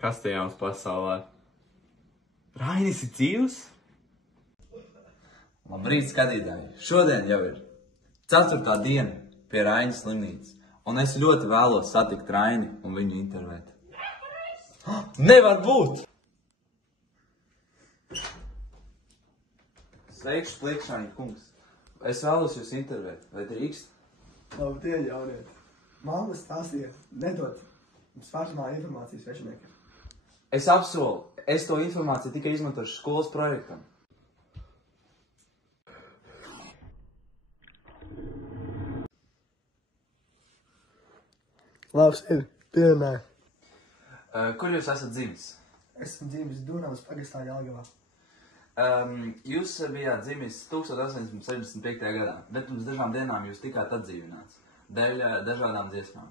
Kas te jauns pasaulē? Rainis ir dzīvs? Labrīt, skatītāji! Šodien jau ir 4. diena pie Raina slimnīcas, un es ļoti vēlos satikt Raini un viņu intervēt. Nevar būt! Sveikš, Pliekšāņa kungs! Es vēlos jūs intervēt, vai drīkst? Labdien, jaunieti! Mamma stāstīja, nedod mums personāla informācijas svešiniekam. Es apsolu, es to informāciju tikai izmantošu skolas projektam. Labs ir, dienā. Kur jūs esat dzimis? Esmu dzimis Dunavas pagastā Jelgavā. Jūs bijāt dzimis 1865. gadā, bet pirms dažām dienām jūs tikāt atdzīvināts dēļ dažādām dziesmām,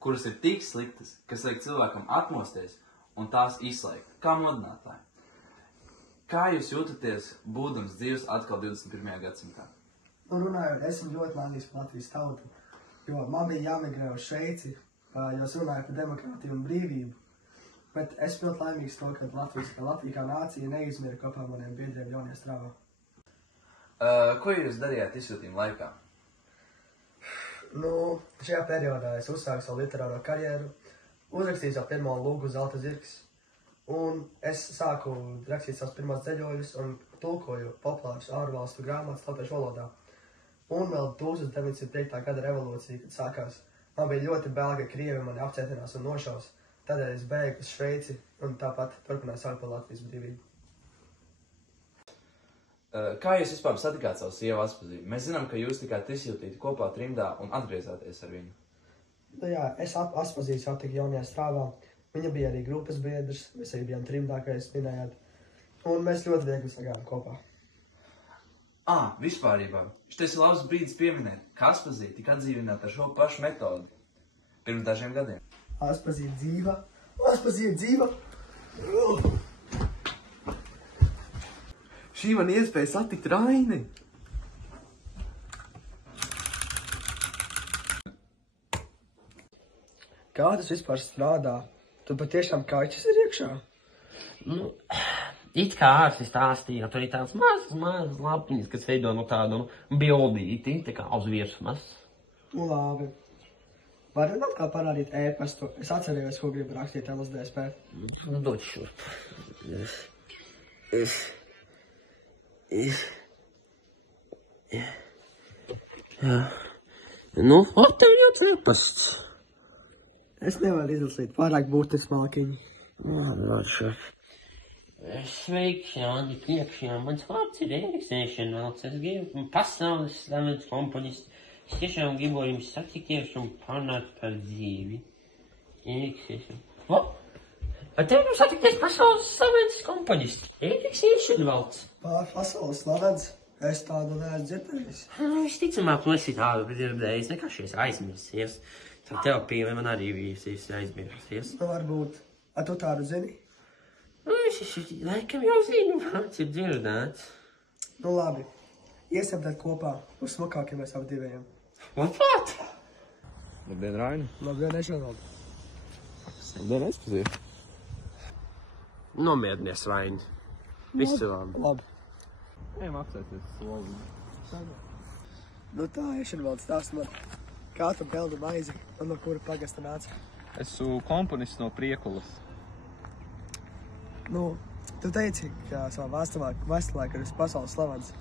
kuras ir tik sliktas, kas liek cilvēkam atmosties un tās izslēgt, kā modinātāji. Kā jūs jūtaties, būdams dzīvs atkal 21. gadsimtā? Runājot, esmu ļoti laimīgs par Latvijas tautu, jo man bija jāmigrē uz Šveici, jo es runāju par demokrātiju un brīvību. Bet es ļoti laimīgs to, ka Latvija kā nācija neizmira kopā ar maniem biedriem jaunie strāvā. Ko jūs darījāt izsūtījuma laikā? Šajā periodā es uzsāku savu literāro karjeru, uzrakstīju savu pirmo lūgu Zelta zirgs, un es sāku rakstīt savus pirmos ceļoļus un tulkoju populārus ārvalstu grāmatas tautiešu valodā. Un vēl 1905. gada revolūcija, kad sākās, man bija ļoti bail, ka Krievi mani apcietinās un nošaus. Tādēļ es bēgu uz Šveici un tāpat turpināju savu par Latvijas brīvību. Kā jūs vispār satikāt savu sievu Aspazīti? Mēs zinām, ka jūs tikāt izjūtīti kopā trimdā un atgriezāties ar viņu. Jā, es Aspazīti satiku jaunajā strāvā. Viņa bija arī grupas biedrs, mēs arī bijām trimdā, kā jūs minējāt. Un mēs ļoti viegli sagājām kopā. Vispārībā. Šitais ir labs brīdis pieminēt, ka Aspazīti tika atdzīvināta ar šo pašu metodi pirms dažiem gadiem. Aspazīti dzīva! Aspazīti dzīva! Šī man iespēja satikt Raini. Kā tas vispār strādā? Tu patiešām kaķis ir iekšā? It kā ārsti stāstīja, tur ir tāds mazs lapiņas, kas veido tādu bildīti, tā kā uz virsmas. Labi. Varat atkal parādīt e-pastu? Es atcerējos, ko gribu rakstīt LSDSP. Dod šurp. Jā. Tev ļoti e-pasts. Es nevaru izlasīt, pārāk būtiski malkiņi. Jā, dod šurp. Sveiki, Jāni, Pliekšāņa. Mans vārds ir Ēriks Ēšenvalds. Es gribu pasaules slavens komponists. Es tiešām gribu jums satikties un parunāt par dzīvi. Ēriks Ēšenvalds. Vai tev jums satikties pasaules slavens komponists? Ēriks Ēšenvalds. Pasaules slavens? Es tādu neesmu dzirdējis. Visticamāk, tu esi tādu dzirdējis, nekā šies aizmirsies. Tā tev pīle man arī vīsies aizmirsies. Varbūt. A tu tādu zini? Es laikam jau zinu, vārds ir dzirdēts. Labi. Iesim tad kopā uz smukākiem mēs apdivējam. Labprāt! Labdien, Raini. Labdien, Ēšenvaldi. Labdien, Aspazīti. Nomierinies, Raini. Visu labi. Labi. Ejam apsēties slogu. Tā, Ēšenvaldi, stāsti man. Kā tu peldi maizi un no kura pagasta nāca? Esmu komponists no Priekulas. Tu teici, ka savā vēstulē, ka esi pasaules slavens.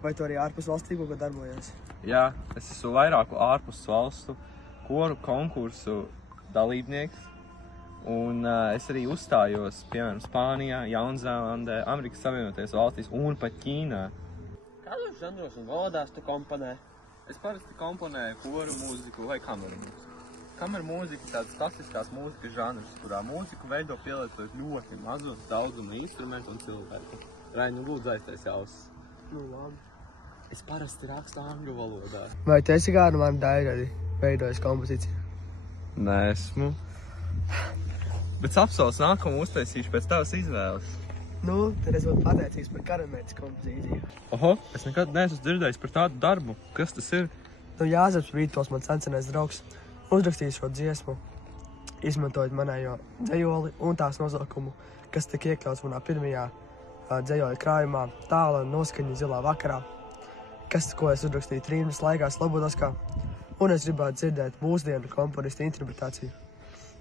Vai tu arī ārpus valstī kaut ko darbojies? Jā, es esmu vairāku ārpus valstu koru konkursu dalībnieks. Un es arī uzstājos, piemēram, Spānijā, Jaunzēlandē, Amerikas Savienotajās valstīs un pat Ķīnā. Kādos žanros un valodās tu komponē? Es parasti komponēju koru mūziku vai kameru mūziku. Kameru mūzika ir tāds klasiskās mūzikas žanrs, kurā mūziku veido pielietojot ļoti mazu daudzumu instrumentu un cilvēku. Raini, lūdzu aiztais ausis. Labi. Es parasti rakstu angļu valodā. Vai tu esi kādu mani daļai veidojis kompozīciju? Nē, esmu. Bet apsols nākumu uztaisīšu pēc tavas izvēles. Tad es būtu pateicīgs par karamētas kompozīciju. Oho, es nekad neesmu dzirdējis par tādu darbu. Kas tas ir? Jāzeps Vītols, man sencenais draugs, uzrakstīja šo dziesmu. izmantojot manējo dzejoli un tās nosaukumu, kas tika iekļauts manā pirmajā dzejoli krājumā Tāla noskaņa zilā vakarā, ko es uzrakstīju trījums laikā Slobodaskā, un es gribētu dzirdēt mūsdienu komponistu interpretāciju.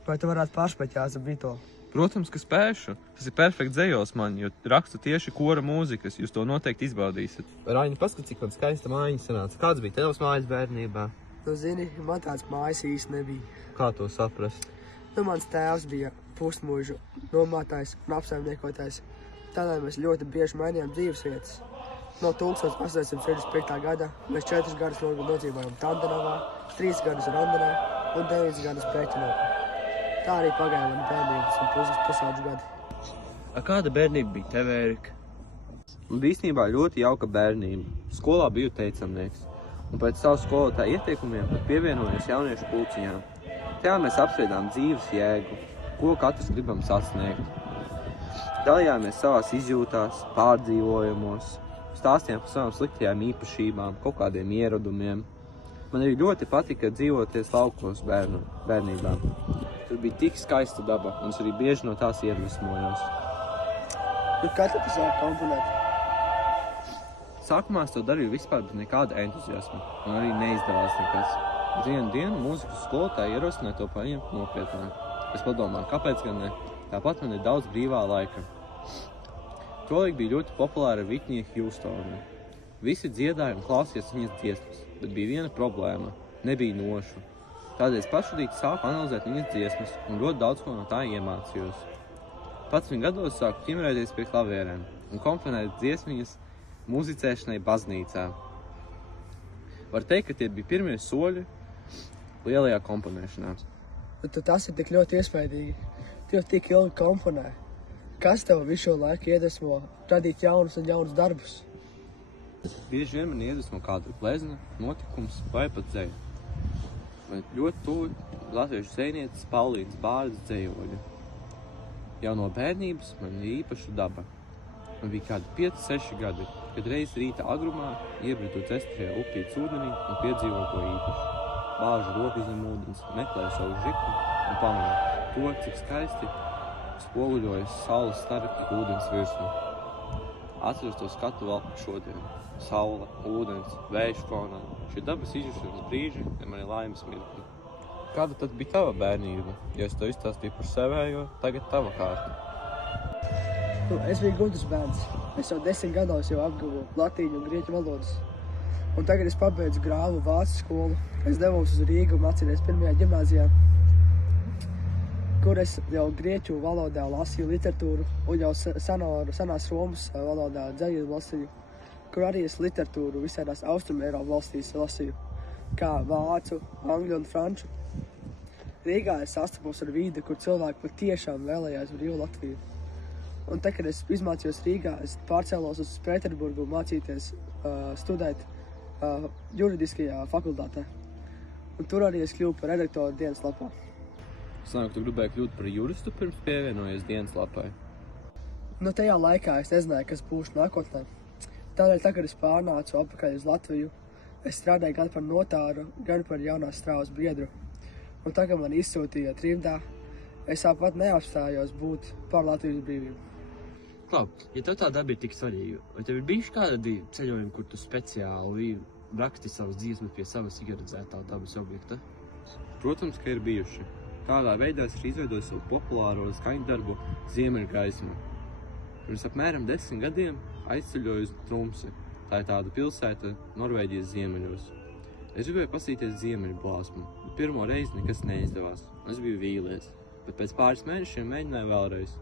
Vai tu varētu pārspēt Jāzep Vito? Protams, ka spēšu. Tas ir perfekts dzejos man, jo rakstu tieši kora mūzikas. Jūs to noteikti izbaudīsiet. Raini, paskat, cik man skaista mājiņa sanāca. Kāds bija tevs mājas bērnībā? Tu zini, man tāds mājas īsti nebija. Kā to saprast? Mans tēvs bija pusmūžu nomātājs un apsaimniekotājs. Tādēļ mēs ļoti bieži mainījām dzīves vietas. No 1865. gada mēs 4 gadus nodzīvojām Tandanovā, 3 gadus Rondenē un 9 gadus Breķinovā. Tā arī pagāja mana bērnības un pusauģu gadi. Kāda bērnība bija tev, Ērika? Un īstenībā ļoti jauka bērnība. Skolā biju teicamnieks. Un pēc savu skolotāju ieteikumiem pat pievienojos jauniešu pulciņām. Tajā mēs apspriedām dzīves jēgu, ko katrs gribam sasniegt. Dalījāmies savās izjūtās, pārdzīvojumos, stāstījām par savām sliktajām īpašībām, kaut kādiem ieradumiem. Man arī ļoti patika dzīvoties laukos bērnībā. Tur bija tik skaista daba, un es arī bieži no tās iedvesmojos. Kā tu sāki komponēt? Sākumā es to darīju vispār bez nekāda entuziasma, un arī neizdevās nekas. Bet vienu dienu mūzikas skolotāji ierosināja to paņemt nopietnāk. Es padomāju, kāpēc gan ne? Tāpat man ir daudz brīvā laika. Tolaik bija ļoti populāra Whitney Houstona. Visi dziedāja un klausījās viņas dziesmas, bet bija viena problēma – nebija nošu. Tādēļ es pašadīgi sāku analizēt viņas dziesmas un ļoti daudz ko no tā iemācījos. 11 gados sāku ķimrēties pie klavierēm un komponēt dziesmiņas muzicēšanai baznīcā. Var teikt, ka tie bija pirmie soļi lielajā komponēšanā. Tas ir tik ļoti iespaidīgi. Tu jau tik ilgi komponē. Kas tev visu šo laiku iedvesmo radīt jaunus un jaunus darbus? Bieži vien man iedvesmo kāda glezna, notikums vai pat dzeja. Man ļoti tuvi latviešu dzejnieces Paulīnas Bārdas dzejoļi. Jau no bērnības man ir īpaša daba. Man bija kādi 5-6 gadi, kad reiz rīta agrumā iebridu dzestrajā upītes ūdenī un piedzīvoju ko īpašu. Bāžu roku zem ūdens, meklēju savu žiku un pamanu to, cik skaisti spoguļojas saules starpi ūdens virsmu. Atceros to skatu vēl šodien. Saule, ūdens, vējš fonā. Šie dabas izjušanas brīži ir mani laimes mirkļi. Kāda tad bija tava bērnība? Ja es to izstāstīju par sevējo, tagad tava kārta. Es biju gudrs bērns. Es jau 10 gados jau apguvu latīņu un grieķu valodas. Un tagad es pabeidzu Grāvu vācu skolu. Es devos uz Rīgu mācīties pirmajā ģimnāzijā, kur es jau grieķu valodā lasīju literatūru un jau senās Romas valodā dzeju lasīju, kur arī es literatūru visādās Austrumeiropas valstīs lasīju, kā vācu, angļu un franču. Rīgā es sastapos ar vidi, kur cilvēki patiešām vēlējās brīvu Latviju. Un te, kad es izmācījos Rīgā, es pārcēlos uz Pēterburgu mācīties, studēt juridiskajā fakultātē. Un tur arī es kļuvu par redaktoru dienas lapā. Sanāk, tu gribēji kļūt par juristu pirms pievienojies dienas lapai? Tajā laikā es nezināju, kas būšu nākotnē. Tādēļ tagad es pārnācu atpakaļ uz Latviju. Es strādāju gan par notāru, gan par jaunās strāvas biedru. Un tagad man izsūtīja trimdā. Es tāpat neapstājos būt par Latvijas brīvību. Klau, ja tev tā daba ir tik svarīga, vai tev ir bijuši kādi ceļojumi, kur tu speciāli raksti savas dziesmas pie savas ieredzētā dabas objekta? Protams, ka ir bijuši. Tādā veidā es izveidoju savu populāro skaņdarbu Ziemeļgaisma. Pirms apmēram 10 gadiem aizceļoju uz Trumsi. Tā ir tāda pilsēta Norvēģijas ziemeļos. Es gribēju pasīties ziemeļu blāsmu, bet pirmo reizi nekas neizdevās. Es biju vīlies, bet pēc pāris mēnešiem mēģināju vēlreiz.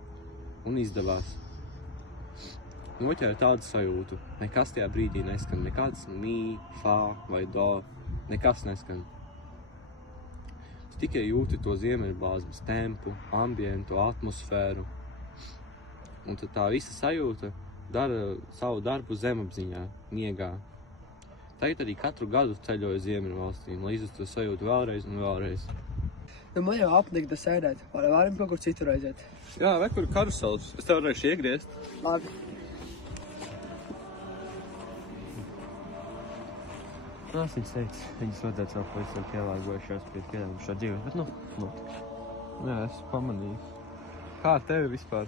Un izdevās. Noķēru tādu sajūtu. Nekas tajā brīdī neskan. Nekāds mī, fā vai do. Nekas neskan. Tu tikai jūti to ziemeļblāzmas tempu, ambientu, atmosfēru. Un tad tā visa sajūta dara savu darbu zemapziņā, miegā. Tagad arī katru gadu ceļoju ziemeļu valstīm, lai izjustu to sajūtu vēlreiz un vēlreiz. Man jau apnika sēdēt. Varam kaut kur citur aiziet. Jā, vai kur karuselis. Es tev varēšu iegriezt. Labi. Viņas teica, viņas vajadzētu savu pavisam pielāgojušās pie pielāgošā dzīves, bet notiks. Jā, esmu pamanījis. Kā tevi vispār?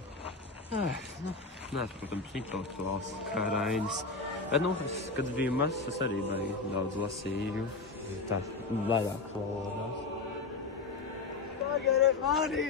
Nē, protams, intelektuāls, kā Rainis. Bet, es, kad biju mazs, es arī baigi daudz lasīju. Tās vairāk valodās. Pagari, Mārī!